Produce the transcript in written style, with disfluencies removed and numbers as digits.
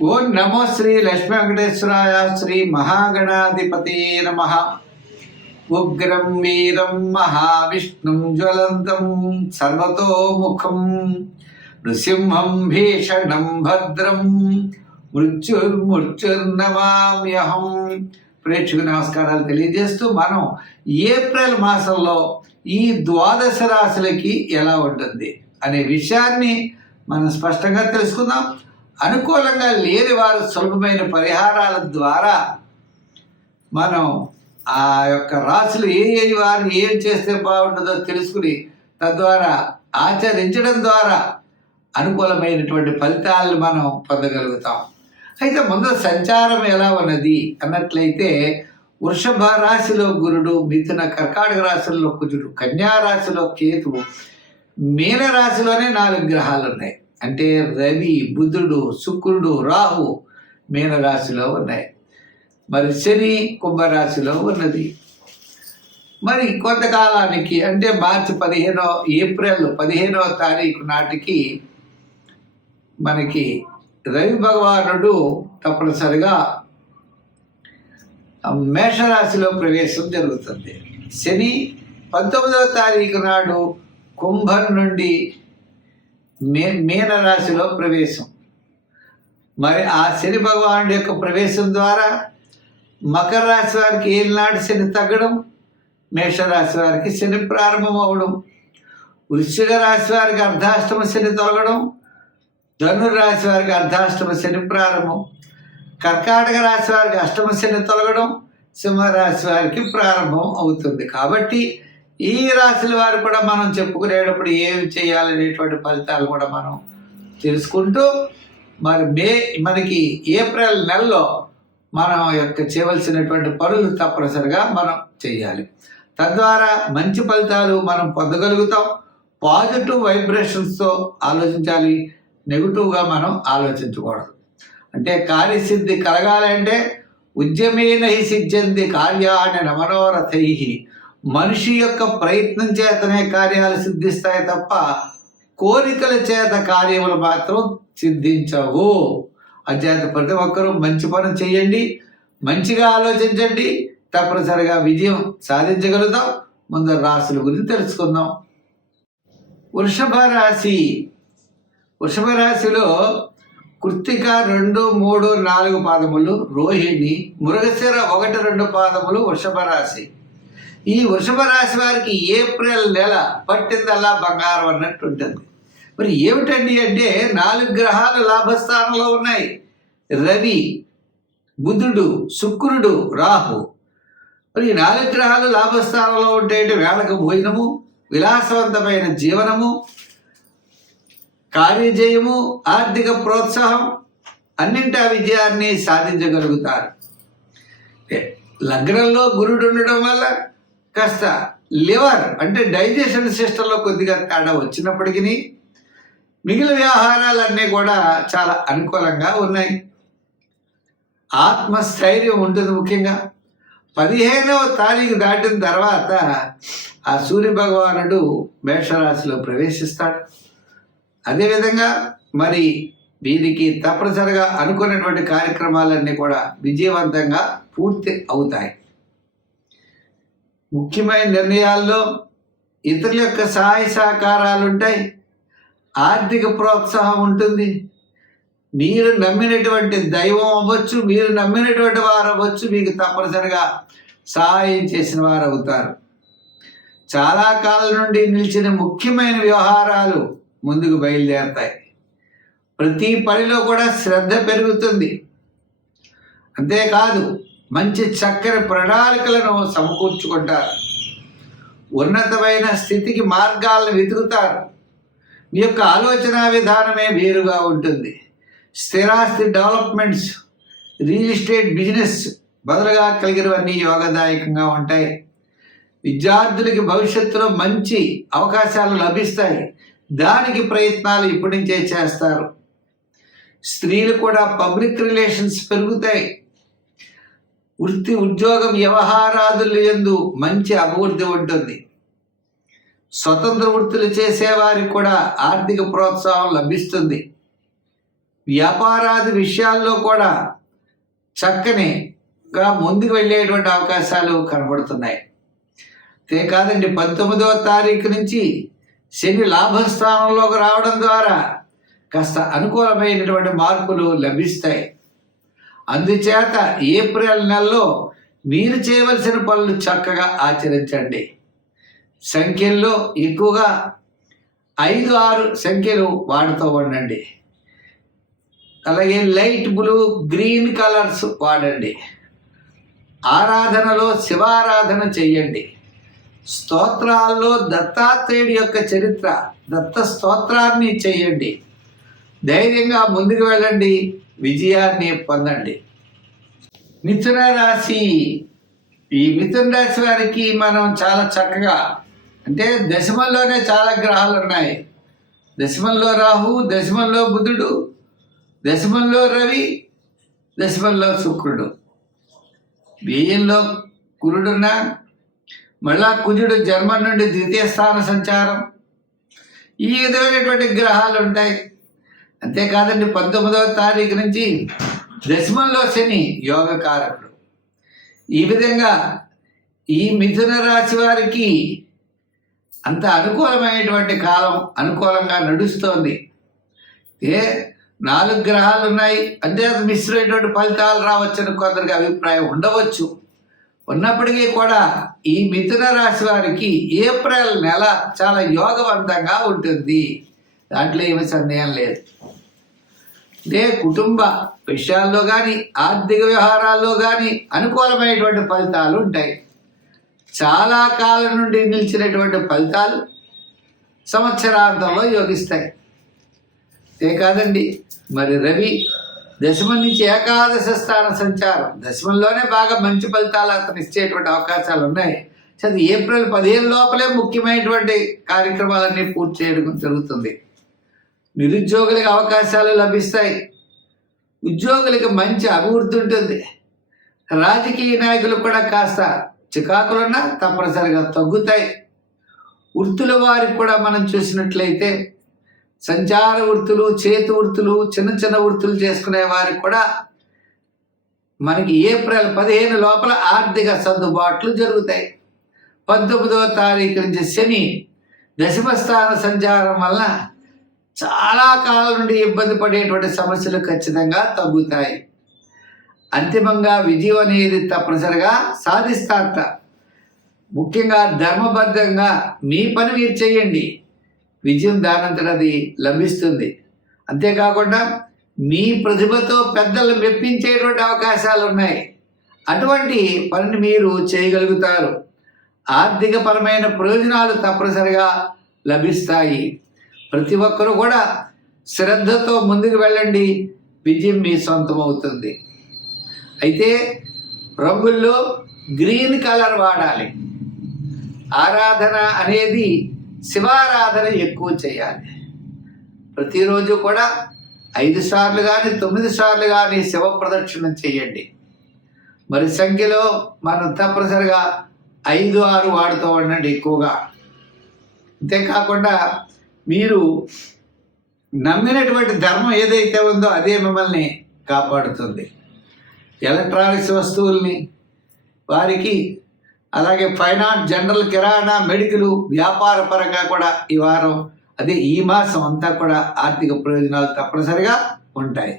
ఓం నమో శ్రీ లక్ష్మీ వెంకటేశ్వరాయ శ్రీ మహాగణాధిపతి నమః. ఉగ్రం వీరం మహావిష్ణుం జ్వలంతం సర్వతోముఖం నృసింహం భీషణం భద్రం మృత్యుర్నమామ్యహం. ప్రేక్షకు నమస్కారాలు తెలియజేస్తూ మనం ఏప్రిల్ మాసంలో ఈ ద్వాదశ రాశులకి ఎలా ఉంటుంది అనే విషయాన్ని మనం స్పష్టంగా తెలుసుకుందాం. అనుకూలంగా లేని వారు సులభమైన పరిహారాల ద్వారా మనం ఆ యొక్క రాశులు ఏ వారు ఏం చేస్తే బాగుంటుందో తెలుసుకుని తద్వారా ఆచరించడం ద్వారా అనుకూలమైనటువంటి ఫలితాలను మనం పొందగలుగుతాం. అయితే ముందు సంచారం ఎలా ఉన్నది అన్నట్లయితే వృషభ రాశిలో గురుడు, మిథున కర్కాటక రాశుల్లో కుజుడు, కన్యా రాశిలో కేతువు, మీన రాశిలోనే 4 గ్రహాలు ఉన్నాయి. అంటే రవి, బుధుడు, శుక్రుడు, రాహు మీనరాశిలో ఉన్నాయి. మరి శని కుంభరాశిలో ఉన్నది. మరి కొంతకాలానికి అంటే ఏప్రిల్ 15వ తారీఖు నాటికి మనకి రవి భగవానుడు తప్పనిసరిగా మేషరాశిలో ప్రవేశం జరుగుతుంది. శని 19వ తారీఖు నాడు కుంభం నుండి మీనరాశిలో ప్రవేశం. మరి ఆ శని భగవానుడి యొక్క ప్రవేశం ద్వారా మకర రాశి వారికి ఏలినాటి శని తగ్గడం, మేషరాశి వారికి శని ప్రారంభం అవడం, వృశ్చిక రాశి వారికి అర్ధాష్టమ శని తొలగడం, ధనుర్రాశి వారికి అర్ధాష్టమ శని ప్రారంభం, కర్కాటక రాశి వారికి అష్టమ శని తొలగడం, సింహరాశి వారికి ప్రారంభం అవుతుంది. కాబట్టి ఈ రాశుల వారు కూడా మనం చెప్పుకునేటప్పుడు ఏమి చేయాలనేటువంటి ఫలితాలు కూడా మనం తెలుసుకుంటూ మరి మనకి ఏప్రిల్ నెలలో మనం యొక్క చేయవలసినటువంటి పనులు తప్పనిసరిగా మనం చేయాలి. తద్వారా మంచి ఫలితాలు మనం పొందగలుగుతాం. పాజిటివ్ వైబ్రేషన్స్తో ఆలోచించాలి, నెగిటివ్గా మనం ఆలోచించకూడదు. అంటే కార్యసిద్ధి కలగాలంటే ఉద్యమేన హి సిద్ధ్యంతి కార్యాణి మనోరథై. మనిషి యొక్క ప్రయత్నం చేతనే కార్యాలు సిద్ధిస్తాయి తప్ప కోరికల చేత కార్యములు మాత్రం సిద్ధించవు. అంచేత ప్రతి ఒక్కరూ మంచి పని చేయండి, మంచిగా ఆలోచించండి, తప్పనిసరిగా విజయం సాధించగలుగుతాం. ముందు రాశుల గురించి తెలుసుకుందాం. వృషభ రాశిలో కృత్తిక 2, 3, 4 పాదములు, రోహిణి, మృగశిర 1, 2 పాదములు వృషభ రాశి. ఈ వృషభ రాశి వారికి ఏప్రిల్ నెల పట్టిందల్లా బంగారం అన్నట్టు ఉంటుంది. మరి ఏమిటండి అంటే 4 గ్రహాలు లాభస్థానంలో ఉన్నాయి. రవి, బుధుడు, శుక్రుడు, రాహు. మరి ఈ 4 గ్రహాలు లాభస్థానంలో ఉంటే వేళకు భోజనము, విలాసవంతమైన జీవనము, కార్యజయము, ఆర్థిక ప్రోత్సాహం, అన్నింటి విజయాన్ని సాధించగలుగుతారు. లగ్నంలో గురుడు ఉండడం వల్ల కాస్త లివర్ అంటే డైజెషన్ సిస్టంలో కొద్దిగా తేడా వచ్చినప్పటికీ మిగిలిన వ్యవహారాలన్నీ కూడా చాలా అనుకూలంగా ఉన్నాయి. ఆత్మస్థైర్యం ఉంటుంది. ముఖ్యంగా 15వ తారీఖు దాటిన తర్వాత ఆ సూర్య భగవానుడు మేషరాశిలో ప్రవేశిస్తాడు. అదేవిధంగా మరి వీరికి తప్పనిసరిగా అనుకున్నటువంటి కార్యక్రమాలన్నీ కూడా విజయవంతంగా పూర్తి అవుతాయి. ముఖ్యమైన నిర్ణయాల్లో ఇతరుల యొక్క సహాయ సహకారాలు ఉంటాయి. ఆర్థిక ప్రోత్సాహం ఉంటుంది. మీరు నమ్మినటువంటి దైవం అవ్వచ్చు, మీరు నమ్మినటువంటి వారు అవ్వచ్చు, మీకు తప్పనిసరిగా సహాయం చేసిన వారు అవుతారు. చాలా కాలం నుండి నిలిచిన ముఖ్యమైన వ్యవహారాలు ముందుకు బయలుదేరతాయి. ప్రతి పనిలో కూడా శ్రద్ధ పెరుగుతుంది. అంతేకాదు మంచి చక్కని ప్రణాళికలను సమకూర్చుకుంటారు. ఉన్నతమైన స్థితికి మార్గాలను వెతుకుతారు. మీ యొక్క ఆలోచన విధానమే వేరుగా ఉంటుంది. స్థిరాస్తి డెవలప్మెంట్స్, రియల్ ఎస్టేట్ బిజినెస్ బదులుగా కలిగినవన్నీ యోగదాయకంగా ఉంటాయి. విద్యార్థులకి భవిష్యత్తులో మంచి అవకాశాలు లభిస్తాయి. దానికి ప్రయత్నాలు ఇప్పటి నుంచే చేస్తారు. స్త్రీలు కూడా పబ్లిక్ రిలేషన్స్ పెరుగుతాయి. వృత్తి, ఉద్యోగం, వ్యవహారాదుల యందు మంచి అభివృద్ధి ఉంటుంది. స్వతంత్ర వృత్తులు చేసేవారికి కూడా ఆర్థిక ప్రోత్సాహం లభిస్తుంది. వ్యాపారాది విషయాల్లో కూడా చక్కనిగా ముందుకు వెళ్ళేటువంటి అవకాశాలు కనబడుతున్నాయి. అంతేకాదండి 19వ తారీఖు నుంచి శని లాభస్థానంలోకి రావడం ద్వారా కాస్త అనుకూలమైనటువంటి మార్పులు లభిస్తాయి. అందుచేత ఏప్రిల్ నెలలో మీరు చేయవలసిన పనులు చక్కగా ఆచరించండి. సంఖ్యల్లో ఎక్కువగా 5, 6 సంఖ్యలు వాడుతూ ఉండండి. అలాగే లైట్ బ్లూ, గ్రీన్ కలర్స్ వాడండి. ఆరాధనలో శివారాధన చెయ్యండి. స్తోత్రాల్లో దత్తాత్రేయుడి యొక్క చరిత్ర, దత్త స్తోత్రాన్ని చెయ్యండి. ధైర్యంగా ముందుకు వెళ్ళండి, విజయాన్ని పొందండి. మిథున రాశి. ఈ మిథున రాశి వారికి మనం చాలా చక్కగా, అంటే దశమంలోనే చాలా గ్రహాలు ఉన్నాయి. దశమంలో రాహు, దశమంలో బుధుడు, దశమంలో రవి, దశమంలో శుక్రుడు, వ్యయంలో కురుడున్న, మళ్ళా కుజుడు జన్మం నుండి ద్వితీయ స్థాన సంచారం, ఈ విధమైనటువంటి గ్రహాలు ఉంటాయి. అంతేకాదండి 19వ తారీఖు నుంచి దశమంలో శని యోగకారకుడు. ఈ విధంగా ఈ మిథున రాశి వారికి అంత అనుకూలమైనటువంటి కాలం అనుకూలంగా నడుస్తోంది. 4 గ్రహాలు ఉన్నాయి అంటే అది మిశ్రమైనటువంటి ఫలితాలు రావచ్చని కొందరికి అభిప్రాయం ఉండవచ్చు. ఉన్నప్పటికీ కూడా ఈ మిథున రాశి వారికి ఏప్రిల్ నెల చాలా యోగవంతంగా ఉంటుంది. దాంట్లో ఏమీ సందేహం లేదు. కుటుంబ విషయాల్లో కానీ ఆర్థిక వ్యవహారాల్లో కానీ అనుకూలమైనటువంటి ఫలితాలు ఉంటాయి. చాలా కాలం నుండి నిలిచినటువంటి ఫలితాలు సంవత్సరాంతంలో యోగిస్తాయి. కాదండి, మరి రవి దశమం నుంచి ఏకాదశ స్థాన సంచారం, దశమంలోనే బాగా మంచి ఫలితాలు అతను ఇచ్చేటువంటి అవకాశాలు ఉన్నాయి. అది ఏప్రిల్ 15 లోపలే ముఖ్యమైనటువంటి కార్యక్రమాలన్నీ పూర్తి చేయడం జరుగుతుంది. నిరుద్యోగులకు అవకాశాలు లభిస్తాయి. ఉద్యోగులకు మంచి అభివృద్ధి ఉంటుంది. రాజకీయ నాయకులు కూడా కాస్త చికాకులున్నా తప్పనిసరిగా తగ్గుతాయి. వృత్తుల వారికి కూడా మనం చూసినట్లయితే సంచార వృత్తులు, చేతి వృత్తులు, చిన్న చిన్న వృత్తులు చేసుకునే వారికి కూడా మనకి ఏప్రిల్ 15 లోపల ఆర్థిక సర్దుబాట్లు జరుగుతాయి. 19వ తారీఖు నుంచి శని దశమ స్థాన సంచారం వల్ల చాలా కాలం నుండి ఇబ్బంది పడేటువంటి సమస్యలు ఖచ్చితంగా తగ్గుతాయి. అంతిమంగా విజయం అనేది తప్పనిసరిగా సాధిస్తారట. ముఖ్యంగా ధర్మబద్ధంగా మీ పని మీరు చేయండి, విజయం దానంతటది లభిస్తుంది. అంతేకాకుండా మీ ప్రతిభతో పెద్దలు మెప్పించేటువంటి అవకాశాలు ఉన్నాయి. అటువంటి పనిని మీరు చేయగలుగుతారు. ఆర్థిక పరమైన ప్రయోజనాలు తప్పనిసరిగా లభిస్తాయి. ప్రతి ఒక్కరూ కూడా శ్రద్ధతో ముందుకు వెళ్ళండి, విజయం మీ సొంతం అవుతుంది. అయితే రంగుల్లో గ్రీన్ కలర్ వాడాలి. ఆరాధన అనేది శివారాధన ఎక్కువ చేయాలి. ప్రతిరోజు కూడా 5 సార్లు కానీ 9 సార్లు కానీ శివ ప్రదక్షిణం చేయండి. మరి సంఖ్యలో మనం తప్పనిసరిగా 5, 6 వాడుతూ ఉండండి ఎక్కువగా. అంతేకాకుండా మీరు నమ్మినటువంటి ధర్మం ఏదైతే ఉందో అదే మిమ్మల్ని కాపాడుతుంది. ఎలక్ట్రానిక్స్ వస్తువుల్ని వారికి, అలాగే ఫైనాన్స్, జనరల్, కిరాణా, మెడికల్, వ్యాపార పరంగా కూడా ఈ వారం, అదే ఈ మాసం అంతా కూడా ఆర్థిక ప్రయోజనాలు తప్పనిసరిగా ఉంటాయి.